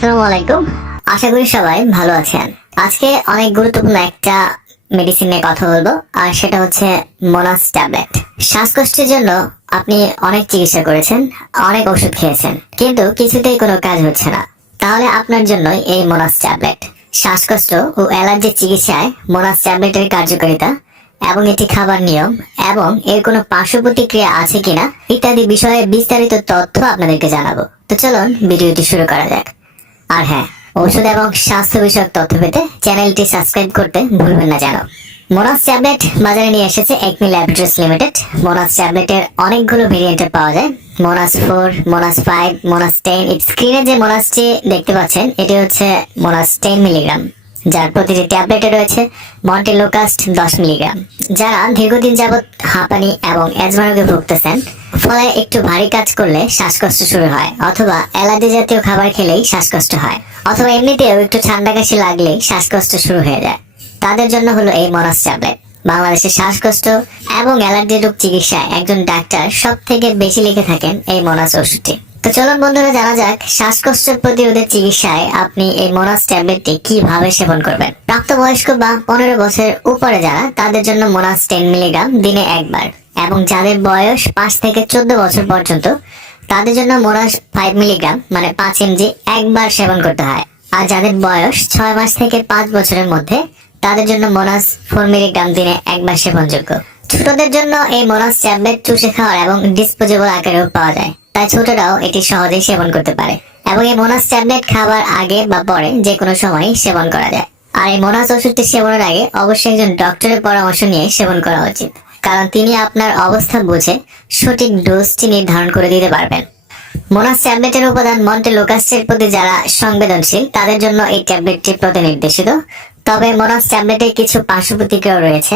আসসালামু আলাইকুম। আশা করি সবাই ভালো আছেন। আজকে অনেক গুরুত্বপূর্ণ একটা মেডিসিন নিয়ে কথা বলব, আর সেটা হচ্ছে মোনাস ট্যাবলেট শ্বাসকষ্টের জন্য আপনি অনেক চিকিৎসা করেছেন, অনেক ওষুধ খেয়েছেন, কিন্তু কিছুতেই কোনো কাজ হচ্ছে না। তাহলে আপনার জন্যই এই মোনাস ট্যাবলেট শ্বাসকষ্ট ও অ্যালার্জির চিকিৎসায় মোনাস ট্যাবলেটের কার্যকারিতা এবং এটি খাবার নিয়ম এবং এর কোনো পার্শ্ব প্রতিক্রিয়া আছে কিনা ইত্যাদি বিষয়ে বিস্তারিত তথ্য আপনাদেরকে জানাব। তো চলুন, ভিডিওটি শুরু করা যাক। আর হ্যাঁ ওষুধ এবং স্বাস্থ্য বিষয়ক তথ্য পেতে চ্যানেলটি সাবস্ক্রাইব করতে ভুলবেন না জানো। মোনাস ট্যাবলেট বাজারে নিয়ে এসেছে একমি ল্যাবরেটরিজ লিমিটেড মোনাস ট্যাবলেটের অনেকগুলো ভেরিয়েন্টে পাওয়া যায়। মোনাস ফোর মোনাস ফাইভ মোনাস টেন স্ক্রিনে যে মোনাসটি দেখতে পাচ্ছেন, এটি হচ্ছে মোনাস টেন মিলিগ্রাম যার প্রতিটি ট্যাবলেটে রয়েছে মন্টেলোকাস্ট দশ মিলিগ্রাম, যারা দীর্ঘদিন যাবৎ হাঁপানি এবং অ্যাজমা রোগে ভুগতেছেন, ফলে একটু ভারী কাজ করলে শ্বাসকষ্ট শুরু হয় অথবা অ্যালার্জি জাতীয় খাবার খেলেই শ্বাসকষ্ট হয়, অথবা এমনিতেও একটু ঠান্ডা কাশি লাগলেই শ্বাসকষ্ট শুরু হয়ে যায়। তাদের জন্য হলো এই মনাস ট্যাবলেট। বাংলাদেশে শ্বাসকষ্ট এবং অ্যালার্জি রোগ চিকিৎসায় একজন ডাক্তার সব থেকে বেশি লিখে থাকেন এই মনাস ওষুধটি। তো চলুন বন্ধুরা, জানা যাক শ্বাসকষ্ট প্রতিরোধের চিকিৎসায় আপনি এই মোনাস ট্যাবলেটটি কীভাবে সেবন করবেন। প্রাপ্তবয়স্ক বা পনেরো বছরের উপরে যারা, তাদের জন্য মোনাস টেন মিলিগ্রাম দিনে একবার এবং যাদের বয়স পাঁচ থেকে চোদ্দ বছর পর্যন্ত, তাদের জন্য মোনাস ফাইভ মিলিগ্রাম মানে পাঁচ এমজি একবার সেবন করতে হয়। আর যাদের বয়স ছয় মাস থেকে পাঁচ বছরের মধ্যে, তাদের জন্য মোনাস ফোর মিলিগ্রাম দিনে একবার সেবনযোগ্য। ছোটদের জন্য এই মোনাস ট্যাবলেট চুষে খাওয়ার এবং ডিসপোজেবল আকারেও পাওয়া যায়। তাই ছোটরাও এটি সহজেই সেবন করতে পারে। এবং এই মোনাস ট্যাবলেট খাবার আগে বা পরে যে কোনো সময় সেবন করা যায়। আর এই মোনাস ওষুধটি সেবনের আগে অবশ্যই একজন ডক্টরের পরামর্শ নিয়ে সেবন করা উচিত। কারণ তিনি আপনার অবস্থা বুঝে সঠিক ডোজটি নির্ধারণ করে দিতে পারবেন। মোনাস ট্যাবলেটের উপাদান মন্টে লোকাসের প্রতি যারা সংবেদনশীল, তাদের জন্য এই ট্যাবলেটটি প্রতিনির্দেশিত। তবে মোনাস ট্যাবলেটের কিছু পার্শ্ব প্রতিক্রিয়া রয়েছে।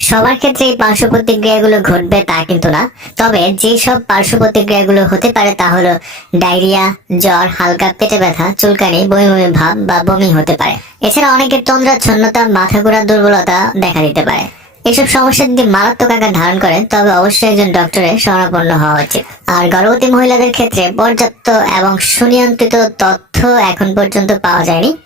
সবার ক্ষেত্রে এই পার্শ্ব প্রতিক্রিয়াগুলো ঘটবে তা কিন্তু না। তবে যেসব পার্শ্ব প্রতিক্রিয়াগুলো হতে পারে তা হলো ডায়রিয়া, জ্বর, হালকা পেটে ব্যথা, চুলকানি, বমি বমি ভাব বা বমি হতে পারে। এছাড়া অনেকের তন্দ্রাচ্ছন্নতা, মাথা ঘোরা দুর্বলতা দেখা দিতে পারে। এসব সমস্যা যদি মারাত্মক আকার ধারণ করে, তবে অবশ্যই একজন ডক্টরের শরণাপন্ন হওয়া উচিত। আর গর্ভবতী মহিলাদের ক্ষেত্রে পর্যাপ্ত এবং সুনিয়ন্ত্রিত তথ্য এখন পর্যন্ত পাওয়া যায়নি।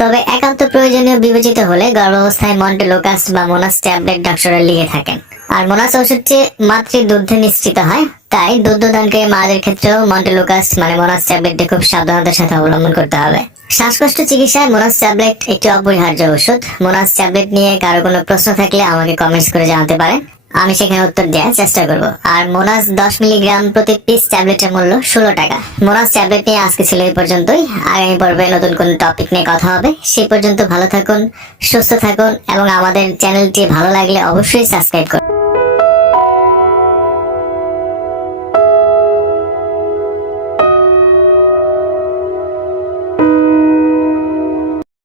তবে একান্ত প্রয়োজনীয় বিবেচিত হলে গর্ভাবস্থায় মন্টেলোকাস বা মোনাস ট্যাবলেট ডক্টরের লিখে থাকেন। আর মোনাস ওষুধটি মাতৃ দুগ্ধে নিশ্চিত হয়, তাই দুগ্ধদানকারী মাদের ক্ষেত্রেও মন্টেলোকাস মানে মোনাস ট্যাবলেটটি খুব সাবধানতার সাথে অবলম্বন করতে হবে। শ্বাসকষ্ট চিকিৎসায় মোনাস ট্যাবলেট একটি অপরিহার্য ওষুধ। মোনাস ট্যাবলেট নিয়ে কারও কোনো প্রশ্ন থাকলে আমাকে কমেন্টস করে জানাতে পারেন। আমি সেখানে উত্তর দেওয়ার চেষ্টা করব। আর মোনাস দশ মিলিগ্রাম প্রতি পিস ট্যাবলেটের মূল্য ষোলো টাকা। মোনাস ট্যাবলেট নিয়ে আজকে ছিল এই পর্যন্তই। আগামী পর্বে নতুন কোন টপিক নিয়ে কথা হবে। সেই পর্যন্ত ভালো থাকুন, সুস্থ থাকুন, এবং আমাদের চ্যানেলটি ভালো লাগলে অবশ্যই সাবস্ক্রাইব করুন।